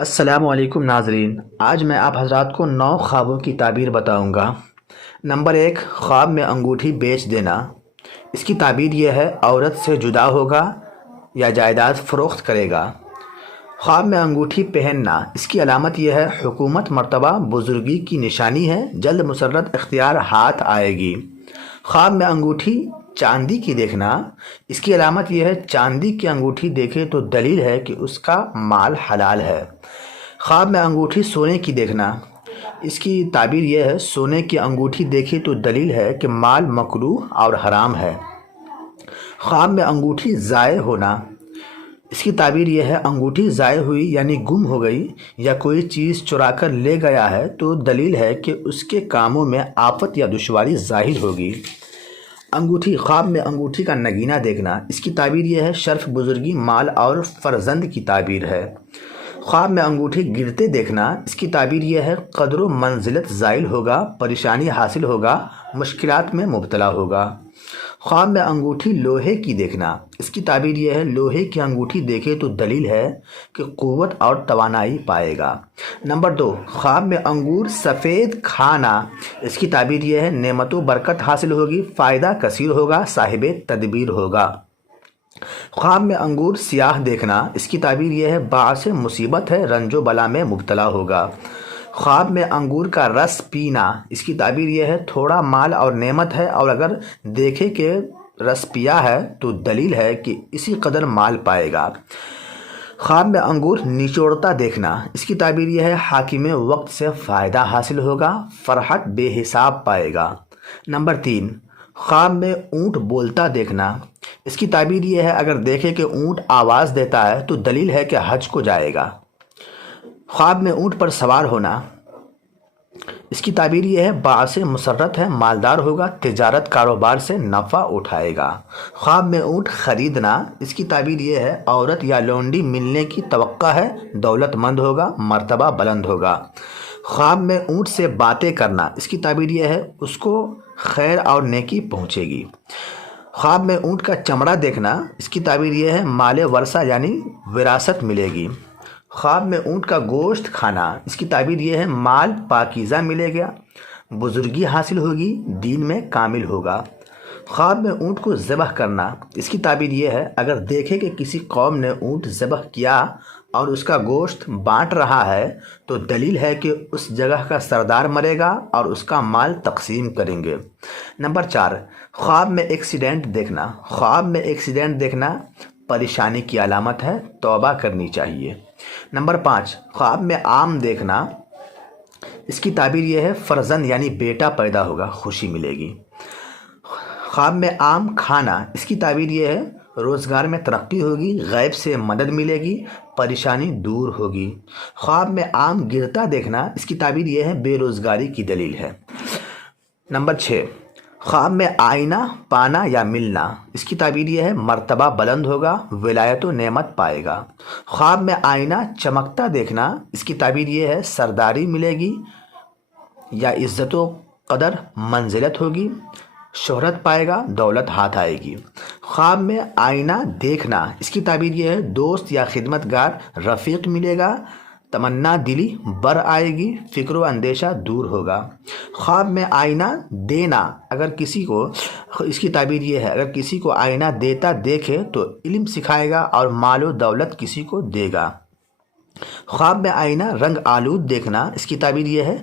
السلام علیکم ناظرین، آج میں آپ حضرات کو 9 خوابوں کی تعبیر بتاؤں گا۔ نمبر 1، خواب میں انگوٹھی بیچ دینا۔ اس کی تعبیر یہ ہے، عورت سے جدا ہوگا یا جائیداد فروخت کرے گا۔ خواب میں انگوٹھی پہننا، اس کی علامت یہ ہے، حکومت مرتبہ بزرگی کی نشانی ہے، جلد مسرت اختیار ہاتھ آئے گی۔ خواب میں انگوٹھی چاندی کی دیکھنا، اس کی علامت یہ ہے، چاندی کی انگوٹھی دیکھے تو دلیل ہے کہ اس کا مال حلال ہے۔ خواب میں انگوٹھی سونے کی دیکھنا، اس کی تعبیر یہ ہے، سونے کی انگوٹھی دیکھے تو دلیل ہے کہ مال مکروہ اور حرام ہے۔ خواب میں انگوٹھی ضائع ہونا، اس کی تعبیر یہ ہے، انگوٹھی ضائع ہوئی یعنی گم ہو گئی یا کوئی چیز چرا کر لے گیا ہے تو دلیل ہے کہ اس کے کاموں میں آفت یا دشواری ظاہر ہوگی۔ انگوٹھی، خواب میں انگوٹھی کا نگینہ دیکھنا، اس کی تعبیر یہ ہے، شرف، بزرگی، مال اور فرزند کی تعبیر ہے۔ خواب میں انگوٹھی گرتے دیکھنا، اس کی تعبیر یہ ہے، قدر و منزلت زائل ہوگا، پریشانی حاصل ہوگا، مشکلات میں مبتلا ہوگا۔ خواب میں انگوٹھی لوہے کی دیکھنا، اس کی تعبیر یہ ہے، لوہے کی انگوٹھی دیکھے تو دلیل ہے کہ قوت اور توانائی پائے گا۔ نمبر 2، خواب میں انگور سفید کھانا، اس کی تعبیر یہ ہے، نعمت و برکت حاصل ہوگی، فائدہ کثیر ہوگا، صاحب تدبیر ہوگا۔ خواب میں انگور سیاہ دیکھنا، اس کی تعبیر یہ ہے، باعث مصیبت ہے، رنج و بلا میں مبتلا ہوگا۔ خواب میں انگور کا رس پینا، اس کی تعبیر یہ ہے، تھوڑا مال اور نعمت ہے، اور اگر دیکھے کہ رس پیا ہے تو دلیل ہے کہ اسی قدر مال پائے گا۔ خواب میں انگور نچوڑتا دیکھنا، اس کی تعبیر یہ ہے، حاکم وقت سے فائدہ حاصل ہوگا، فرحت بے حساب پائے گا۔ نمبر 3، خواب میں اونٹ بولتا دیکھنا، اس کی تعبیر یہ ہے، اگر دیکھے کہ اونٹ آواز دیتا ہے تو دلیل ہے کہ حج کو جائے گا۔ خواب میں اونٹ پر سوار ہونا، اس کی تعبیر یہ ہے، باعث مسرت ہے، مالدار ہوگا، تجارت کاروبار سے نفع اٹھائے گا۔ خواب میں اونٹ خریدنا، اس کی تعبیر یہ ہے، عورت یا لونڈی ملنے کی توقع ہے، دولت مند ہوگا، مرتبہ بلند ہوگا۔ خواب میں اونٹ سے باتیں کرنا، اس کی تعبیر یہ ہے، اس کو خیر اور نیکی پہنچے گی۔ خواب میں اونٹ کا چمڑا دیکھنا، اس کی تعبیر یہ ہے، مال ورثہ یعنی وراثت ملے گی۔ خواب میں اونٹ کا گوشت کھانا، اس کی تعبیر یہ ہے، مال پاکیزہ ملے گا، بزرگی حاصل ہوگی، دین میں کامل ہوگا۔ خواب میں اونٹ کو ذبح کرنا، اس کی تعبیر یہ ہے، اگر دیکھے کہ کسی قوم نے اونٹ ذبح کیا اور اس کا گوشت بانٹ رہا ہے تو دلیل ہے کہ اس جگہ کا سردار مرے گا اور اس کا مال تقسیم کریں گے۔ نمبر 4، خواب میں ایکسیڈنٹ دیکھنا، خواب میں ایکسیڈنٹ دیکھنا پریشانی کی علامت ہے، توبہ کرنی چاہیے۔ نمبر 5، خواب میں آم دیکھنا، اس کی تعبیر یہ ہے، فرزند یعنی بیٹا پیدا ہوگا، خوشی ملے گی۔ خواب میں آم کھانا، اس کی تعبیر یہ ہے، روزگار میں ترقی ہوگی، غیب سے مدد ملے گی، پریشانی دور ہوگی۔ خواب میں آم گرتا دیکھنا، اس کی تعبیر یہ ہے، بے روزگاری کی دلیل ہے۔ نمبر 6، خواب میں آئینہ پانا یا ملنا، اس کی تعبیر یہ ہے، مرتبہ بلند ہوگا، ولایت و نعمت پائے گا۔ خواب میں آئینہ چمکتا دیکھنا، اس کی تعبیر یہ ہے، سرداری ملے گی یا عزت و قدر منزلت ہوگی، شہرت پائے گا، دولت ہاتھ آئے گی۔ خواب میں آئینہ دیکھنا، اس کی تعبیر یہ ہے، دوست یا خدمتگار رفیق ملے گا، تمنا دلی بر آئے گی، فکر و اندیشہ دور ہوگا۔ خواب میں آئینہ دینا، اگر کسی کو، اس کی تعبیر یہ ہے، اگر کسی کو آئینہ دیتا دیکھے تو علم سکھائے گا اور مال و دولت کسی کو دے گا۔ خواب میں آئینہ رنگ آلود دیکھنا، اس کی تعبیر یہ ہے،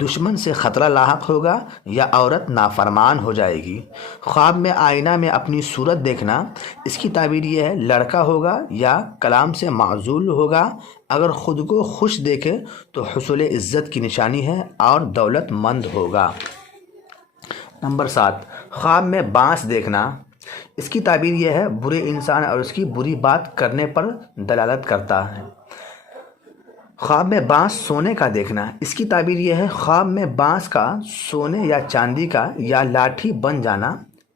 دشمن سے خطرہ لاحق ہوگا یا عورت نافرمان ہو جائے گی۔ خواب میں آئینہ میں اپنی صورت دیکھنا، اس کی تعبیر یہ ہے، لڑکا ہوگا یا کلام سے معزول ہوگا، اگر خود کو خوش دیکھے تو حصول عزت کی نشانی ہے اور دولت مند ہوگا۔ نمبر 7، خواب میں بانس دیکھنا، اس کی تعبیر یہ ہے، برے انسان اور اس کی بری بات کرنے پر دلالت کرتا ہے۔ خواب میں بانس سونے کا دیکھنا، اس کی تعبیر یہ ہے، خواب میں بانس کا سونے یا چاندی کا یا لاٹھی بن جانا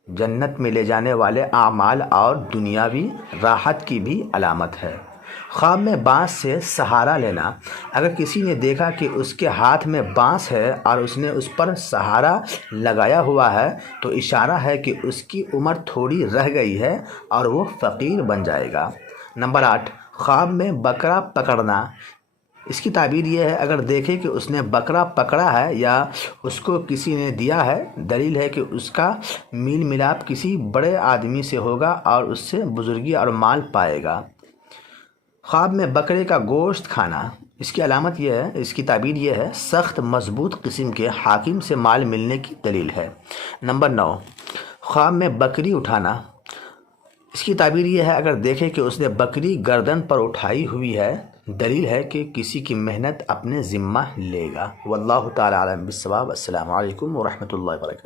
جنت میں لے جانے والے اعمال اور دنیاوی راحت کی بھی علامت ہے۔ خواب میں بانس سے سہارا لینا، اگر کسی نے دیکھا کہ اس کے ہاتھ میں بانس ہے اور اس نے اس پر سہارا لگایا ہوا ہے تو اشارہ ہے کہ اس کی عمر تھوڑی رہ گئی ہے اور وہ فقیر بن جائے گا۔ نمبر 8، خواب میں بکرا پکڑنا، اس کی تعبیر یہ ہے اگر دیکھے کہ اس نے بکرا پکڑا ہے یا اس کو کسی نے دیا ہے، دلیل ہے کہ اس کا میل ملاپ کسی بڑے آدمی سے ہوگا اور اس سے بزرگی اور مال پائے گا۔ خواب میں بکرے کا گوشت کھانا، اس کی علامت یہ ہے، اس کی تعبیر یہ ہے سخت مضبوط قسم کے حاکم سے مال ملنے کی دلیل ہے۔ نمبر 9، خواب میں بکری اٹھانا، اس کی تعبیر یہ ہے اگر دیکھے کہ اس نے بکری گردن پر اٹھائی ہوئی ہے، دلیل ہے کہ کسی کی محنت اپنے ذمہ لے گا۔ واللہ تعالی عالم بالصواب۔ السلام علیکم ورحمۃ اللہ وبرکاتہ۔